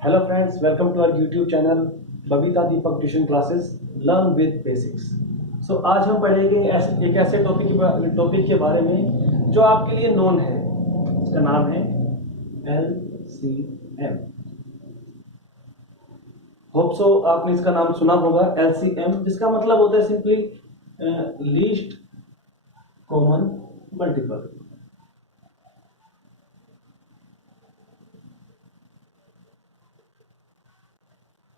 Hello friends, welcome to our YouTube channel Babita Deepak tuition classes learn with basics. So आज हम पढ़ेंगे एक ऐसे टॉपिक के बारे में जो आपके लिए नोन है। इसका नाम है LCM। होप सो आपने इसका नाम सुना होगा LCM, जिसका मतलब होता है सिंपली लीस्ट कॉमन मल्टीपल।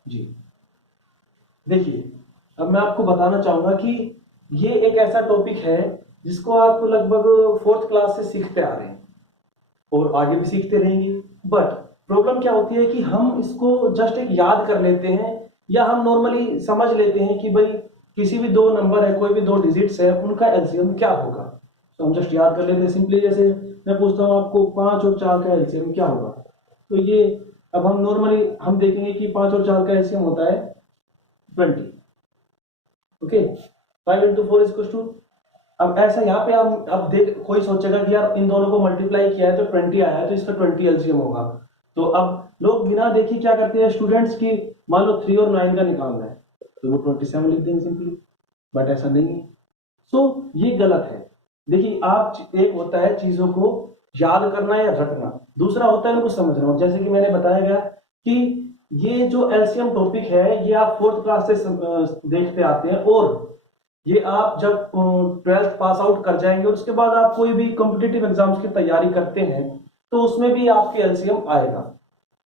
जी देखिए, अब मैं आपको बताना चाहूंगा कि ये एक ऐसा टॉपिक है जिसको आप लगभग फोर्थ क्लास से सीखते आ रहे हैं और आगे भी सीखते रहेंगे। बट प्रॉब्लम क्या होती है कि हम इसको जस्ट एक याद कर लेते हैं या हम नॉर्मली समझ लेते हैं कि भाई किसी भी दो नंबर है, कोई भी दो डिजिट्स है, उनका एलसीएम क्या होगा। तो हम जस्ट याद कर लेते हैं सिंपली। जैसे मैं पूछता हूँ आपको 5 और 4 का एलसीएम क्या होगा, तो ये अब हम नॉर्मली हम देखेंगे कि 5 और 4 का एलसीएम होता है 20। Okay, 5 into 4 is two. अब ऐसा यहाँ पे हम अब देख कोई सोचेगा कि यार इन दोनों को मल्टीप्लाई किया है तो 20 आया है, तो इसका 20 एलसीएम होगा। तो अब लोग बिना देखे क्या करते हैं स्टूडेंट्स की, मान लो 3 और 9 का निकालना है तो वो 27 लिख देंगे सिंपली। बट ऐसा नहीं है। सो ये गलत है। देखिए, आप एक होता है चीजों को याद करना या रखना, दूसरा होता है उनको समझना। जैसे कि मैंने बताया गया कि ये जो एलसीएम टॉपिक है ये आप फोर्थ क्लास से देखते आते हैं, और ये आप जब 12th पास आउट कर जाएंगे और उसके बाद आप कोई भी कॉम्पिटिटिव एग्जाम्स की तैयारी करते हैं तो उसमें भी आपके एलसीएम आएगा।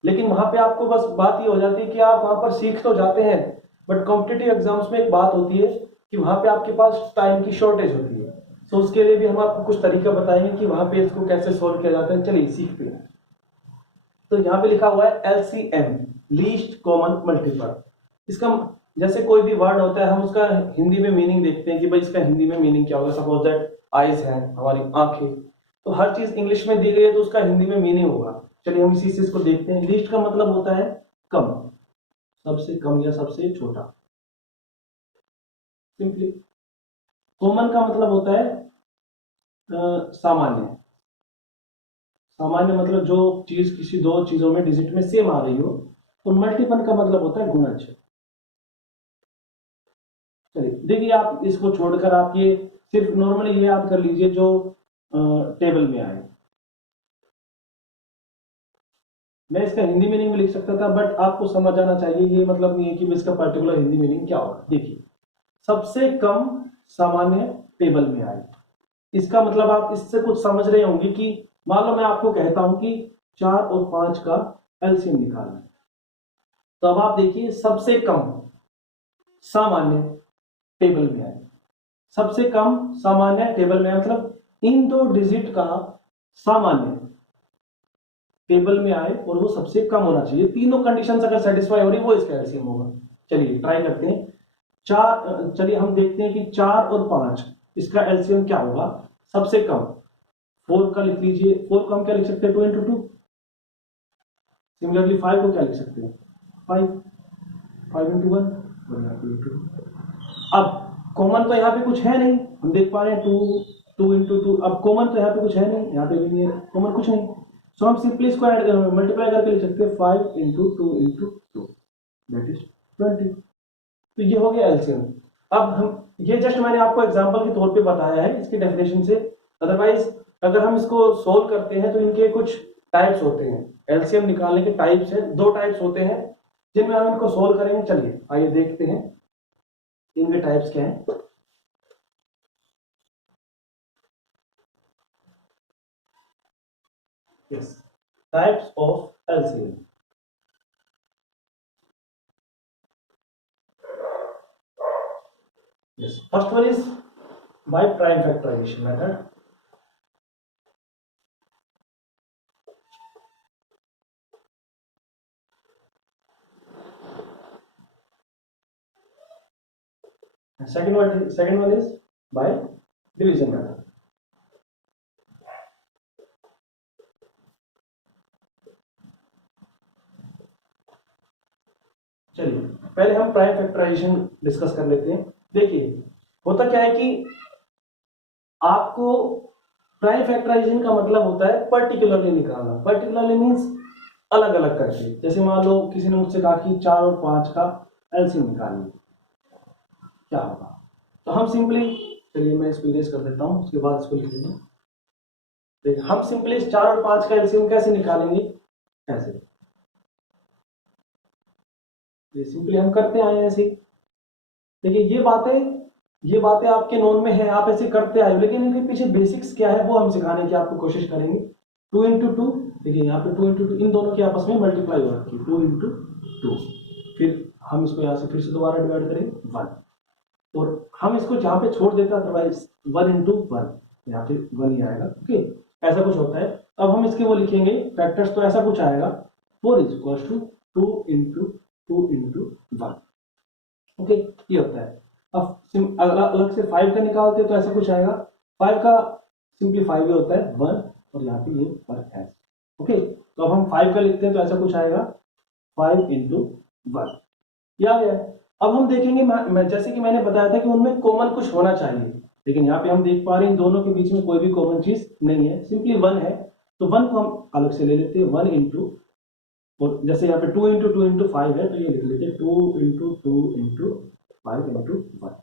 लेकिन वहां पे आपको बस बात ये हो जाती है कि आप वहां पर सीख तो जाते हैं, बट कॉम्पिटिटिव एग्जाम्स में एक बात होती है कि वहां पे आपके पास टाइम की शॉर्टेज होती है। तो उसके लिए भी हम आपको कुछ तरीका बताएंगे कि वहां पे इसको कैसे सोल्व किया जाता है। चलिए सीखते हैं। तो यहाँ पे लिखा हुआ है LCM, लीस्ट कॉमन मल्टीपल। इसका जैसे कोई भी वर्ड होता है हम उसका हिंदी में मीनिंग देखते हैं कि भाई इसका हिंदी में मीनिंग क्या होगा। सपोज दैट आईज है हमारी आंखें, तो हर चीज इंग्लिश में दी गई है तो उसका हिंदी में मीनिंग होगा। चलिए हम इसी चीज को देखते हैं। लीस्ट का मतलब होता है कम, सबसे कम या सबसे छोटा, सिंपली। कॉमन का मतलब होता है सामान्य। सामान्य मतलब जो चीज किसी दो चीजों में डिजिट में सेम आ रही हो। तो मल्टीपल का मतलब होता है गुणज। चलिए देखिए, आप इसको छोड़कर आप ये सिर्फ नॉर्मली ये याद कर लीजिए जो टेबल में आए। मैं इसका हिंदी मीनिंग में लिख सकता था, बट आपको समझ आना चाहिए, ये मतलब नहीं है कि इसका पर्टिकुलर हिंदी मीनिंग क्या होगा। देखिए, सबसे कम सामान्य टेबल में आए, इसका मतलब आप इससे कुछ समझ रहे होंगे कि मान लो मैं आपको कहता हूं कि 4 और 5 का एलसीएम निकालना है, तो अब आप देखिए सबसे कम सामान्य टेबल में आए। सबसे कम सामान्य टेबल में मतलब इन दो डिजिट का सामान्य टेबल में आए और वो सबसे कम होना चाहिए। तीनों कंडीशंस अगर सेटिस्फाई हो रही वो इसका एलसीएम होगा। चलिए ट्राई करते हैं। चलिए हम देखते हैं कि 4 और 5 इसका एलसीएम क्या होगा। सबसे कम 4 का लिख लीजिए। 4 का हम क्या लिख सकते हैं, 2 इंटू 2। सिमिलरली 5 को क्या लिख सकते हैं, 5 इंटू 1। अब कॉमन तो यहाँ पे कुछ है नहीं, हम देख पा रहे हैं 2 इंटू 2। अब कॉमन तो यहाँ पे कुछ है नहीं, यहाँ पे भी नहीं है कॉमन, कुछ नहीं। सो हम सिंपली इसको मल्टीप्लाई करके लिख सकते हैं 5 इंटू 2 इंटू 2, दैट इज 20। तो ये हो गया एलसीएम। अब हम ये जस्ट मैंने आपको एग्जांपल के तौर पे बताया है इसकी डेफिनेशन से। अदरवाइज अगर हम इसको सोल्व करते हैं तो इनके कुछ टाइप्स होते हैं। एलसीएम निकालने के टाइप्स हैं, दो टाइप्स होते हैं जिनमें हम इनको सोल्व करेंगे। चलिए आइए देखते हैं इनके टाइप्स क्या हैं। Yes, types of LCM. Yes, first one is by prime factorization method. And second one is by division method. चलिए पहले हम प्राइम फैक्टराइजेशन डिस्कस कर लेते हैं। देखिए होता क्या है कि आपको प्राइम फैक्टराइजेशन का मतलब होता है पर्टिकुलरली निकालना। पर्टिकुलरली मींस अलग अलग करके। जैसे मान लो किसी ने मुझसे कहा कि 4 और 5 का एलसीएम निकालिए, क्या होगा? तो हम सिंपली, चलिए मैं इसको इरेज कर देता हूं, उसके बाद इसको लिख लेंगे। हम सिंपली 4 और 5 का एलसीएम कैसे निकालेंगे? ऐसे, ये सिंपली हम करते आए हैं ऐसे। देखिए ये बातें आपके नॉन में है, आप ऐसे करते आए हो, लेकिन इनके पीछे बेसिक्स क्या है वो हम सिखाने की आपको कोशिश करेंगे। 2 इंटू 2, देखिए यहाँ पे 2 इंटू 2 इन दोनों के आपस में मल्टीप्लाई हो रखी है, 2 इंटू 2। फिर हम इसको यहाँ से फिर से दोबारा डिवाइड करेंगे 1, और हम इसको जहाँ पे छोड़ देते हैं अदरवाइज 1 इंटू 1, यहाँ पे 1 ही आएगा। ओके, ऐसा कुछ होता है। अब हम इसके वो लिखेंगे फैक्टर्स, तो ऐसा कुछ आएगा 4 is equal to 2 into 2 into 1। Okay, ये होता है। अब अलग से 5 का निकालते हैं तो ऐसा कुछ आएगा, 5 का सिंपली 5 होता है 1, और यहाँ पे ये पर है। ओके, तो अब हम 5 का लिखते हैं तो ऐसा कुछ आएगा 5 इंटू 1, ये आ गया। अब हम देखेंगे, मैं जैसे कि मैंने बताया था कि उनमें कॉमन कुछ होना चाहिए, लेकिन यहाँ पे हम देख पा रहे हैं इन दोनों के बीच में कोई भी कॉमन चीज नहीं है, सिंपली 1 है। तो 1 को हम अलग से ले लेते हैं, 1 इंटू, और जैसे यहाँ पे 2 इंटू 2 इंटू 5 है तो ये लिख लेते हैं 2 इंटू 2 इंटू 5 इंटू 1,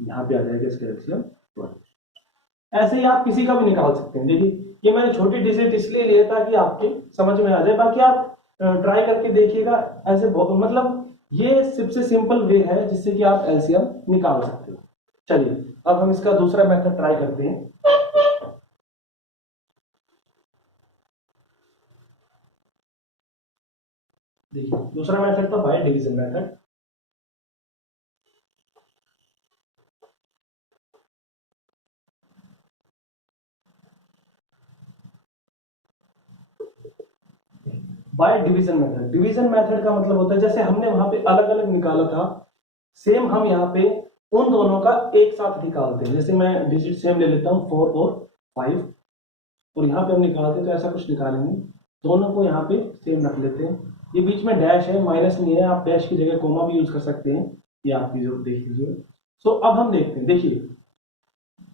यहाँ पे आ जाएगा इसका एलसीएम 1। ऐसे ही आप किसी का भी निकाल सकते हैं। देखिए ये मैंने छोटी डिजिट इसलिए लिया ताकि आपके समझ में आ जाए, बाकी आप ट्राई करके देखिएगा। ऐसे मतलब ये सबसे सिंपल वे है जिससे कि आप एलसीएम निकाल सकते हो। चलिए अब हम इसका दूसरा मेथड ट्राई करते हैं। देखिए दूसरा मेथड था by division method. By division method, division method का मतलब होता है जैसे हमने वहां पे अलग अलग निकाला था, सेम हम यहाँ पे उन दोनों का एक साथ निकालते हैं। जैसे मैं डिजिट सेम ले लेता हूँ 4 और 5, और यहाँ पे हम निकालते हैं तो ऐसा कुछ निकालेंगे, दोनों को यहाँ पे सेम रख लेते हैं। ये बीच में डैश है, माइनस नहीं है, आप डैश की जगह कोमा भी यूज कर सकते हैं, ये आपकी जरूरत देख लीजिए। सो अब हम देखते हैं, देखिए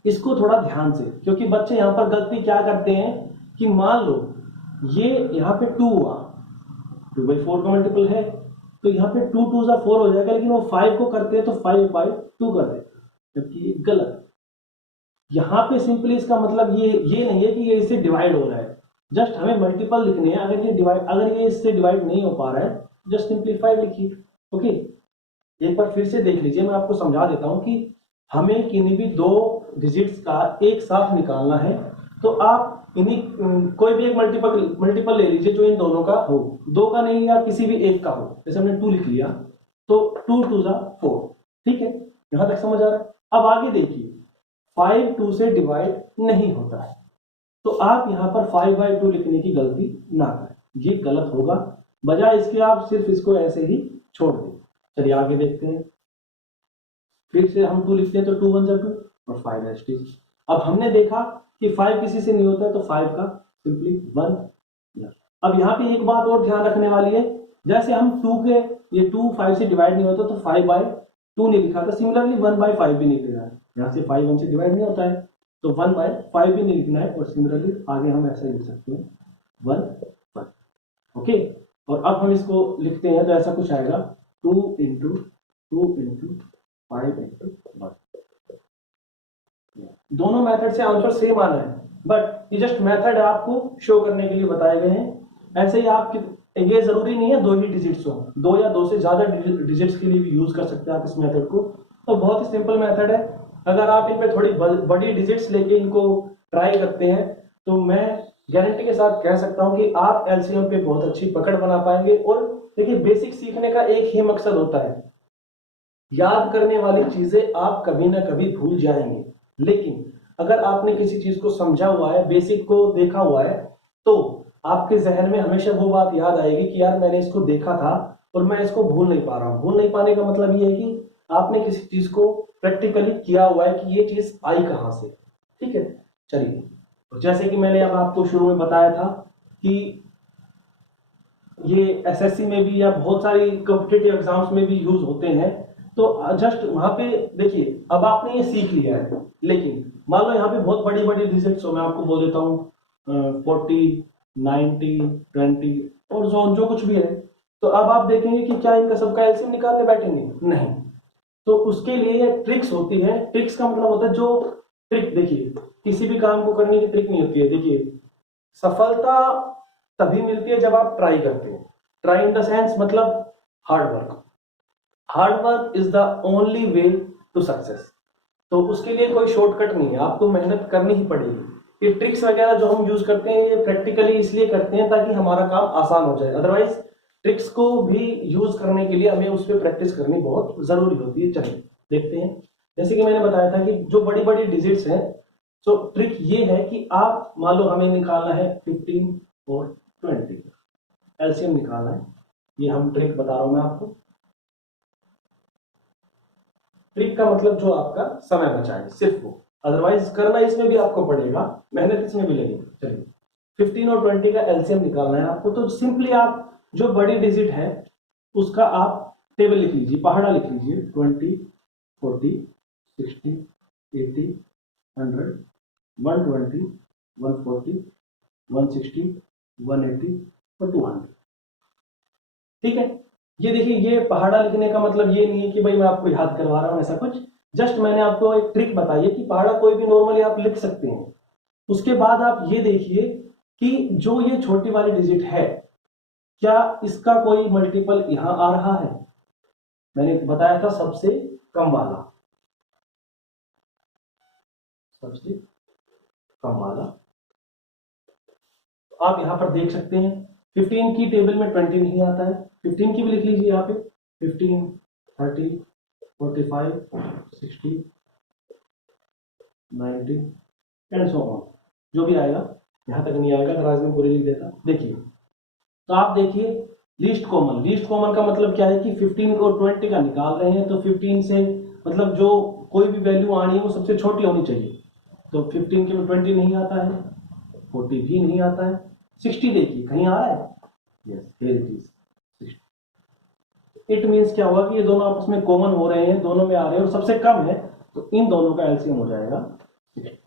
इसको थोड़ा ध्यान से, क्योंकि बच्चे यहाँ पर गलती क्या करते हैं कि मान लो ये यहाँ पे 2 हुआ, 2/4 का मल्टीपल है, तो यहाँ पे 2 2 जा 4 हो जाएगा, लेकिन वो 5 को करते हैं तो 5/2 कर देते हैं, जबकि गलत। यहाँ पे सिंपली इसका मतलब ये नहीं है कि ये इससे डिवाइड हो रहा है, जस्ट हमें मल्टीपल लिखने हैं। अगर ये इससे डिवाइड नहीं हो पा रहा है, जस्ट सिंप्लीफाई लिखिए। ओके, एक बार फिर से देख लीजिए, मैं आपको समझा देता हूं कि हमें किन्हीं भी 2 डिजिट्स का एक साथ निकालना है, तो आप इन्हीं कोई भी एक मल्टीपल ले लीजिए जो इन दोनों का हो, 2 का नहीं या किसी भी एक का हो। जैसे हमने 2 लिख लिया तो 2 2 जा 4, ठीक है, यहां तक समझ आ रहा है। अब आगे देखिए 5 2 से डिवाइड नहीं होता है, तो आप यहां पर 5/2 लिखने की गलती ना करें, ये गलत होगा। बजाय इसके आप सिर्फ इसको ऐसे ही छोड़ दें। चलिए आगे देखते हैं, फिर से हम 2 लिखते हैं तो 2 1 जा 2 और 5 है। अब हमने देखा कि 5 किसी से नहीं होता है, तो 5 का सिंपली 1। अब यहाँ पे एक बात और ध्यान रखने वाली है, जैसे हम 2 के ये 2 5 से डिवाइड नहीं होता तो 5/2 नहीं लिखा था, सिमिलरली 1/5 भी नहीं लिखा है, यहाँ से 5 1 से डिवाइड नहीं होता है तो 1/5 भी नहीं लिखना है, और सिमिलरली आगे हम ऐसा लिख सकते हैं 1 1। ओके, और अब हम इसको लिखते हैं तो ऐसा कुछ आएगा 2 इंटू 2 इंटू 5 इंटू 1। दोनों मेथड से आंसर सेम आना है, बट ये जस्ट मेथड आपको शो करने के लिए बताए गए हैं। ऐसे ही आप ये जरूरी नहीं है 2 ही डिजिट्स हो, 2 या 2 से ज्यादा डिजिट्स के लिए भी यूज कर सकते हैं आप इस मेथड को। तो बहुत ही सिंपल मेथड है। अगर आप इन पे थोड़ी बड़ी डिजिट्स लेके इनको ट्राई करते हैं तो मैं गारंटी के साथ कह सकता हूं कि आप एलसीएम पे बहुत अच्छी पकड़ बना पाएंगे। और देखिए बेसिक सीखने का एक ही मकसद होता है, याद करने वाली चीजें आप कभी ना कभी भूल जाएंगे, लेकिन अगर आपने किसी चीज को समझा हुआ है, बेसिक को देखा हुआ है, तो आपके जहन में हमेशा वो बात याद आएगी कि यार मैंने इसको देखा था और मैं इसको भूल नहीं पा रहा हूं। भूल नहीं पाने का मतलब ये है कि आपने किसी चीज को प्रैक्टिकली किया हुआ है कि ये चीज आई कहां से। ठीक है, चलिए जैसे कि मैंने अब आपको शुरू में बताया था कि ये एसएससी में भी या बहुत सारी कॉम्पिटिटिव एग्जाम्स में भी यूज होते हैं। तो जस्ट वहां पे देखिए, अब आपने ये सीख लिया है, लेकिन मान लो यहाँ पे बहुत बड़ी बड़ी डिजिट्स हो, मैं आपको बोल देता हूँ 40 90, 20 और जो कुछ भी है। तो अब आप देखेंगे कि क्या इनका सबका एलसीएम निकालने बैठेंगे? नहीं। तो उसके लिए ये ट्रिक्स होती है। ट्रिक्स का मतलब होता है जो ट्रिक, देखिए किसी भी काम को करने की ट्रिक नहीं होती है। देखिए सफलता तभी मिलती है जब आप ट्राई करते हैं। ट्राई इन द सेंस मतलब hard work. Hard work is the only way to success. तो उसके लिए कोई शॉर्टकट नहीं है, आपको मेहनत करनी ही पड़ेगी। ये ट्रिक्स वगैरह जो हम यूज करते हैं ये प्रैक्टिकली इसलिए करते हैं ताकि हमारा काम आसान हो जाए। अदरवाइज ट्रिक्स को भी यूज करने के लिए हमें उस पर प्रैक्टिस करनी बहुत जरूरी होती है। चलिए देखते हैं। जैसे कि मैंने बताया था कि जो बड़ी बड़ी डिजिट्स हैं, तो ट्रिक ये है कि आप मान लो हमें निकालना है 15 और 20 एलसीएम निकालना है। ये हम ट्रिक बता रहा हूं मैं आपको। ट्रिक का मतलब जो आपका समय बचाए, सिर्फ वो। अदरवाइज करना इसमें भी आपको पड़ेगा, मेहनत इसमें भी लगेगी। चलिए 15 और 20 का एलसीएम निकालना है आपको। तो सिंपली आप जो बड़ी डिजिट है उसका आप टेबल लिख लीजिए, पहाड़ा लिख लीजिए। 20, 40, 60, 80, 100, 120, 140, 160, 180 और 200। ठीक है। ये देखिए, ये पहाड़ा लिखने का मतलब ये नहीं है कि भाई मैं आपको याद करवा रहा हूं ऐसा कुछ। जस्ट मैंने आपको एक ट्रिक बताई है कि पहाड़ा कोई भी नॉर्मली आप लिख सकते हैं। उसके बाद आप ये देखिए कि जो ये छोटी वाली डिजिट है, क्या इसका कोई मल्टीपल यहां आ रहा है? मैंने बताया था सबसे कम वाला, सबसे कम वाला। तो आप यहां पर देख सकते हैं 15 की टेबल में 20 नहीं आता है। 15 की भी लिख लीजिए यहाँ पे, 15, 30, 45, 60, 90 एंड सो ऑन। जो भी आएगा, यहां तक नहीं आएगा, दराज में पूरी लिख देता। देखिए, तो आप देखिए लीस्ट कॉमन। लीस्ट कॉमन का मतलब क्या है कि 15 और 20 का निकाल रहे हैं, तो 15 से मतलब जो कोई भी वैल्यू आनी है वो सबसे छोटी होनी चाहिए। तो 15 के में 20 नहीं आता है, 40 भी नहीं आता है। 60 देखिए कहीं आ रहा है? Yes, here it is 60। It means क्या होगा कि ये दोनों आपस में कॉमन हो रहे हैं, दोनों में आ रहे हैं और सबसे कम है, तो इन दोनों का एलसीएम हो जाएगा 60।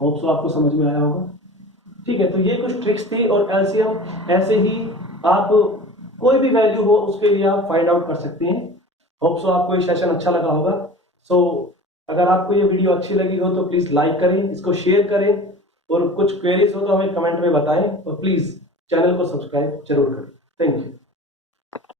होप सो आपको समझ में आया होगा। ठीक है, तो ये कुछ ट्रिक्स थी। और एलसीएम ऐसे ही आप कोई भी वैल्यू हो उसके लिए आप फाइंड आउट कर सकते हैं। होप सो आपको ये सेशन अच्छा लगा होगा। सो अगर आपको ये वीडियो अच्छी लगी हो तो प्लीज लाइक करें, इसको शेयर करें, और कुछ क्वेरीज हो तो हमें कमेंट में बताएं, और प्लीज चैनल को सब्सक्राइब जरूर करें। Thank you.